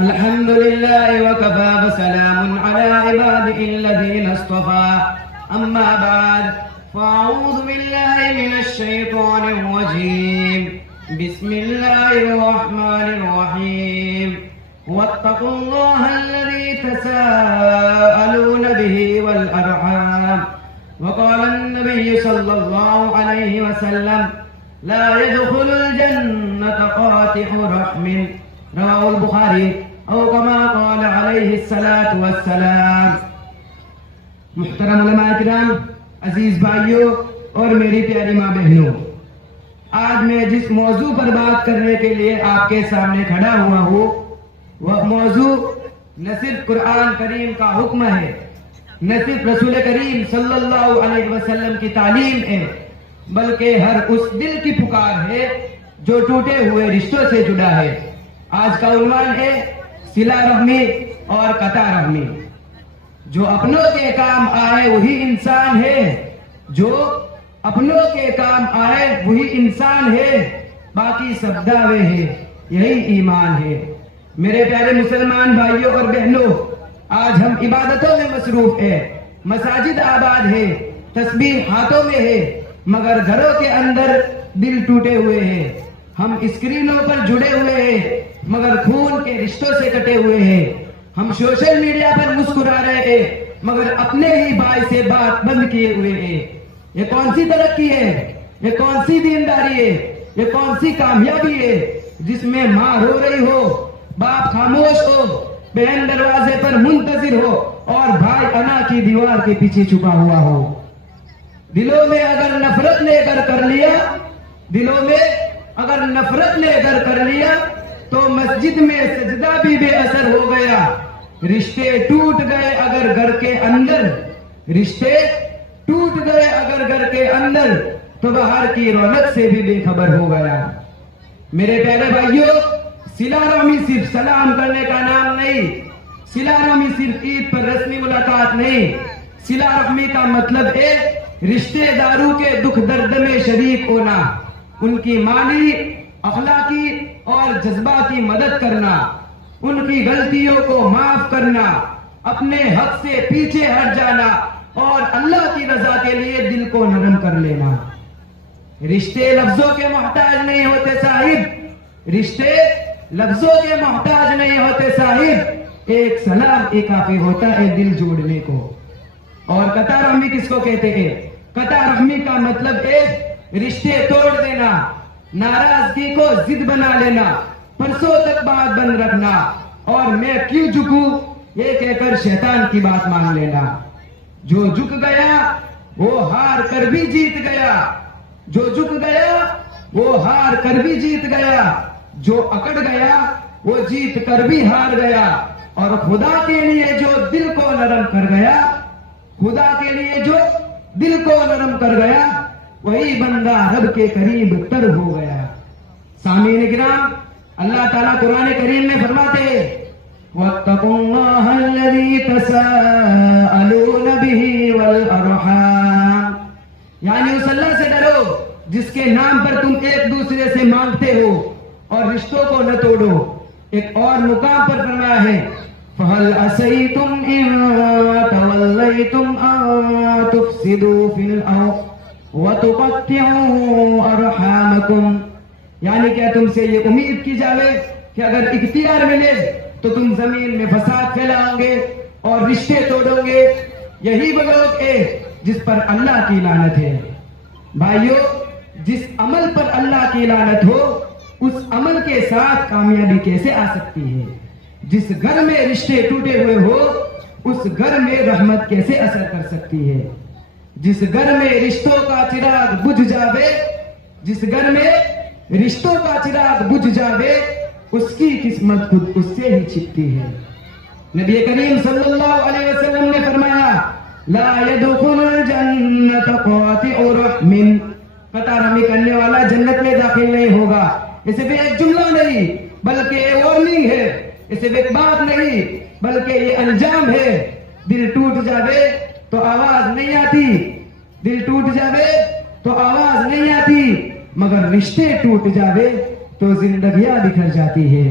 الحمد لله وكفى وسلام على عباده الذين اصطفى أما بعد فأعوذ بالله من الشيطان الرجيم بسم الله الرحمن الرحيم واتقوا الله الذي تساءلون به والأرحام وقال النبي صلى الله عليه وسلم لا يدخل الجنة قاطع رحم رواه البخاری او کما قال علیہ الصلاۃ والسلام۔ محترم علماء کرام، عزیز بھائیوں اور میری پیاری ماں بہنوں، آج میں جس موضوع پر بات کرنے کے لیے آپ کے سامنے کھڑا ہوا ہوں وہ موضوع نہ صرف قرآن کریم کا حکم ہے، نہ صرف رسول کریم صلی اللہ علیہ وسلم کی تعلیم ہے، بلکہ ہر اس دل کی پکار ہے جو ٹوٹے ہوئے رشتوں سے جڑا ہے۔ آج کا عنوان ہے صلہ رحمی اور قطع رحمی۔ جو اپنوں کے کام آئے وہی انسان ہے، جو اپنوں کے کام آئے وہی انسان ہے، باقی سب دعوے ہیں، یہی ایمان ہے۔ میرے پیارے مسلمان بھائیوں اور بہنوں، آج ہم عبادتوں میں مصروف ہیں، مساجد آباد ہے، تسبیح ہاتھوں میں ہے، مگر گھروں کے اندر دل ٹوٹے ہوئے ہیں۔ ہم اسکرینوں پر جڑے ہوئے ہیں مگر خون کے رشتوں سے کٹے ہوئے ہیں۔ ہم سوشل میڈیا پر مسکرا رہے ہیں مگر اپنے ہی بھائی سے بات بند کیے ہوئے ہیں۔ یہ کون سی ترقی ہے؟ یہ کون سی دینداری ہے؟ یہ کون سی کامیابی ہے جس میں ماں رو رہی ہو، باپ خاموش ہو، بہن دروازے پر منتظر ہو اور بھائی انا کی دیوار کے پیچھے چھپا ہوا ہو؟ دلوں میں اگر نفرت لے کر کر لیا تو مسجد میں سجدہ بھی بے اثر ہو گیا۔ رشتے ٹوٹ گئے اگر گھر کے اندر تو باہر کی رونق سے بھی بے خبر ہو گیا۔ میرے پیارے بھائیوں، صلہ رحمی صرف سلام کرنے کا نام نہیں، صلہ رحمی صرف عید پر رسمی ملاقات نہیں، صلہ رحمی کا مطلب ہے رشتے داروں کے دکھ درد میں شریک ہونا، ان کی مالی، اخلاقی اور جذباتی مدد کرنا، ان کی غلطیوں کو معاف کرنا، اپنے حق سے پیچھے ہٹ جانا اور اللہ کی رضا کے لیے دل کو نرم کر لینا۔ رشتے لفظوں کے محتاج نہیں ہوتے صاحب، رشتے لفظوں کے محتاج نہیں ہوتے صاحب، ایک سلام ہی کافی ہوتا ہے دل جوڑنے کو۔ اور قطع رحمی کس کو کہتے ہیں؟ قطع رحمی کا مطلب ہے رشتے توڑ دینا، ناراضگی کو ضد بنا لینا، پرسوں تک بات بند رکھنا اور میں کیوں جھکوں یہ کہہ کر شیطان کی بات مان لینا۔ جو جھک گیا وہ ہار کر بھی جیت گیا، جو جھک گیا وہ ہار کر بھی جیت گیا، جو اکڑ گیا وہ جیت کر بھی ہار گیا، اور خدا کے لیے جو دل کو نرم کر گیا، خدا کے لیے جو دل کو نرم کر گیا وہی بندہ رب کے قریب تر ہو گیا۔ سامعین کرام، اللہ تعالیٰ قرآن کریم میں فرماتے ہیں وَاتَّقُوا اللَّهَ الَّذِي تَسَاءَلُونَ بِهِ وَالْأَرْحَامَ، یعنی اس اللہ سے ڈرو جس کے نام پر تم ایک دوسرے سے مانگتے ہو اور رشتوں کو نہ توڑو۔ ایک اور مقام پر فرمایا ہے فَهَلْ عَصَيْتُمْ إِن تَوَلَّيْتُمْ أَن تُفْسِدُوا فِي الْأَرْضِ وَتُقَطِّعُوا أَرْحَامَكُمْ، یعنی کیا تم سے یہ امید کی جاوے کہ اگر اختیار ملے تو تم زمین میں فساد پھیلاؤ گے اور رشتے توڑو گے؟ یہی وہ لوگ ہے جس پر اللہ کی لعنت ہے۔ بھائیو، جس عمل پر اللہ کی لعنت ہو اس عمل کے ساتھ کامیابی کیسے آ سکتی ہے؟ جس گھر میں رشتے ٹوٹے ہوئے ہو اس گھر میں رحمت کیسے اثر کر سکتی ہے؟ جس گھر میں رشتوں کا چراغ بجھ جاوے، جس گھر میں رشتوں کا چراغ بجھ جاوے اس کی قسمت خود اس سے ہی چھپتی ہے۔ نبی کریم صلی اللہ علیہ وسلم نے فرمایا لا يدخل الجنت قاطع رحم، قطع رحمی کرنے والا جنت میں داخل نہیں ہوگا۔ یہ صرف ایک جملہ نہیں بلکہ یہ وارننگ ہے، یہ صرف ایک بات نہیں بلکہ یہ انجام ہے۔ دل ٹوٹ جاوے تو آواز نہیں آتی، دل ٹوٹ جاوے تو آواز نہیں آتی، مگر رشتے ٹوٹ جاوے تو زندگیاں بکھر جاتی ہے۔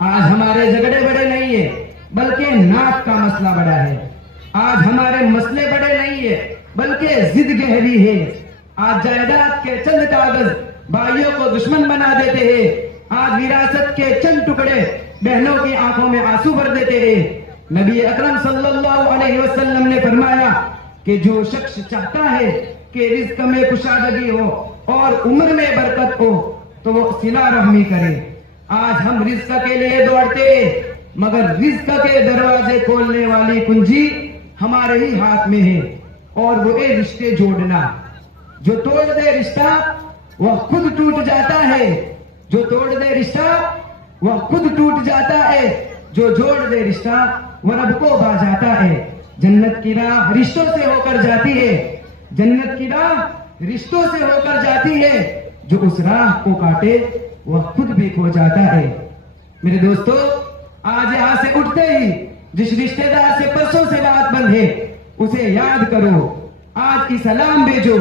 آج ہمارے جھگڑے بڑے نہیں ہیں بلکہ ناک کا مسئلہ بڑا ہے. آج ہمارے مسئلے بڑے نہیں ہیں بلکہ ضد گہری ہے. آج جائیداد کے چند کاغذ بھائیوں کو دشمن بنا دیتے ہیں. آج وراثت کے چند ٹکڑے بہنوں کی آنکھوں میں آنسو بھر دیتے ہیں. نبی اکرم صلی اللہ علیہ وسلم نے فرمایا کہ جو شخص چاہتا ہے کہ رزق میں کشادگی ہو اور عمر میں برکت ہو تو وہ صلہ رحمی کرے. آج ہم رزق کے لیے دوڑتے ہیں مگر رزق کے دروازے کھولنے والی کنجی ہمارے ہی ہاتھ میں ہے اور وہ ہے رشتے جوڑنا. جو توڑ دے رشتہ وہ خود ٹوٹ جاتا ہے. جو توڑ دے رشتہ وہ خود ٹوٹ جاتا ہے. جو جوڑ دے رشتہ وہ رب کو پا جاتا ہے. جنت کی راہ رشتوں سے ہو کر جاتی ہے. جنت کی راہ رشتوں سے ہو کر جاتی ہے. جو اس راہ کو کاٹے وہ خود بھی کھو جاتا ہے. میرے دوستو، آج یہاں سے اٹھتے ہی جس رشتہ دار سے پرسوں سے بات بند ہے اسے یاد کرو. آج کی سلام بھیجو،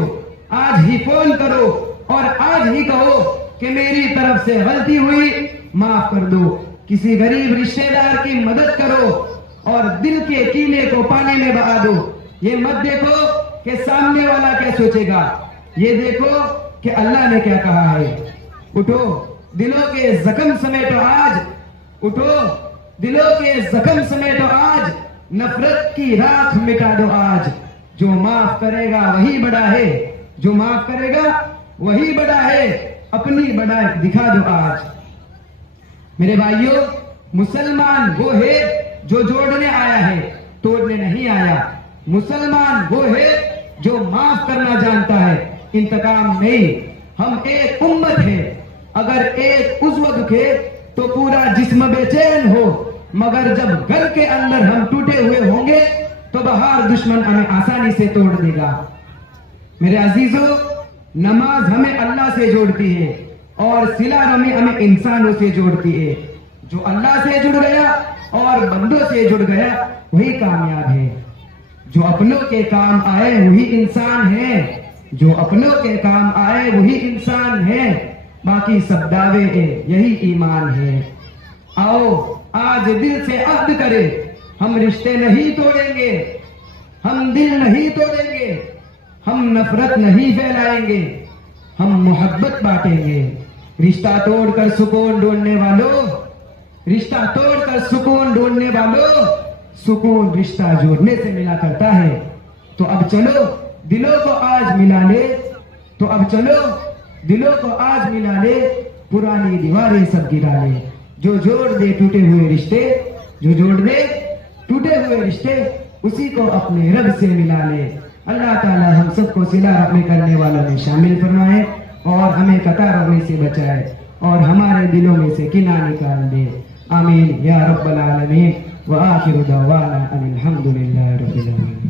آج ہی فون کرو اور آج ہی کہو کہ میری طرف سے غلطی ہوئی، معاف کر دو. کسی غریب رشتہ دار کی مدد کرو اور دل کے کینے کو پانی میں بہا دو. یہ مت دیکھو کہ سامنے والا کیا سوچے گا، یہ دیکھو کہ اللہ نے کیا کہا ہے. اٹھو، دلوں کے زخم سمیٹو آج. اٹھو، دلوں کے زخم سمیٹو آج. نفرت کی راکھ مٹا دو آج. جو معاف کرے گا وہی بڑا ہے. جو معاف کرے گا وہی بڑا ہے. اپنی بڑائی دکھا دو آج. میرے بھائیوں، مسلمان وہ ہے جو جوڑنے آیا ہے، توڑنے نہیں آیا. مسلمان وہ ہے جو معاف کرنا جانتا ہے، انتقام نہیں. ہم ایک امت ہے، اگر ایک عضو دکھے تو پورا جسم بے چین ہو، مگر جب گھر کے اندر ہم ٹوٹے ہوئے ہوں گے تو باہر دشمن ہمیں آسانی سے توڑ دے گا. میرے عزیزو، نماز ہمیں اللہ سے جوڑتی ہے اور صلہ رحمی ہمیں انسانوں سے جوڑتی ہے. جو اللہ سے جڑ گیا اور بندوں سے جڑ گیا وہی کامیاب ہے. جو اپنوں کے کام آئے وہی انسان ہے. جو اپنوں کے کام آئے وہی انسان ہے. باقی سب دعوے ہیں، یہی ایمان ہے. آؤ آج دل سے عہد کرے، ہم رشتے نہیں توڑیں گے، ہم دل نہیں توڑیں گے، ہم نفرت نہیں پھیلائیں گے، ہم محبت بانٹیں گے. رشتہ توڑ کر سکون ڈھونڈنے والوں، رشتہ توڑ کر سکون ڈھونڈنے والوں، سکون رشتہ جوڑنے سے ملا کرتا ہے. تو اب چلو دلوں کو آج ملا لے. تو اب چلو دلوں کو آج ملا لے. پرانی دیواریں سب گرا لے. جو جوڑ دے ٹوٹے ہوئے رشتے، جو جوڑ دے ٹوٹے ہوئے رشتے، اسی کو اپنے رب سے ملا لے. اللہ تعالی ہم سب کو صلہ رحمی کرنے والوں میں شامل فرمائے اور ہمیں قطع رحمی سے بچائے اور ہمارے دلوں میں سے کینہ نکال دے. آمین یا رب العالمین. وآخر دعوانا ان الحمد للہ رب العالمین.